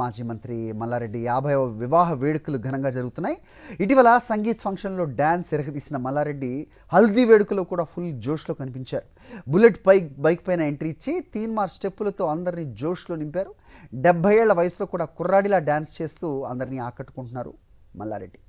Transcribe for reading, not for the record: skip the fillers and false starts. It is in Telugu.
మాజీ మంత్రి మల్లారెడ్డి 50వ వివాహ వేడుకలు ఘనంగా జరుగుతున్నాయి. ఇటీవల సంగీత్ ఫంక్షన్లో డ్యాన్స్ ఎరగదీసిన మల్లారెడ్డి హల్దీ వేడుకలో కూడా ఫుల్ జోష్లో కనిపించారు. బుల్లెట్ బైక్ పైన ఎంట్రీ ఇచ్చి తీన్మార్ స్టెప్పులతో అందరినీ జోష్లో నింపారు. 70 ఏళ్ల వయసులో కూడా కుర్రాడిలా డ్యాన్స్ చేస్తూ అందరినీ ఆకట్టుకుంటున్నారు మల్లారెడ్డి.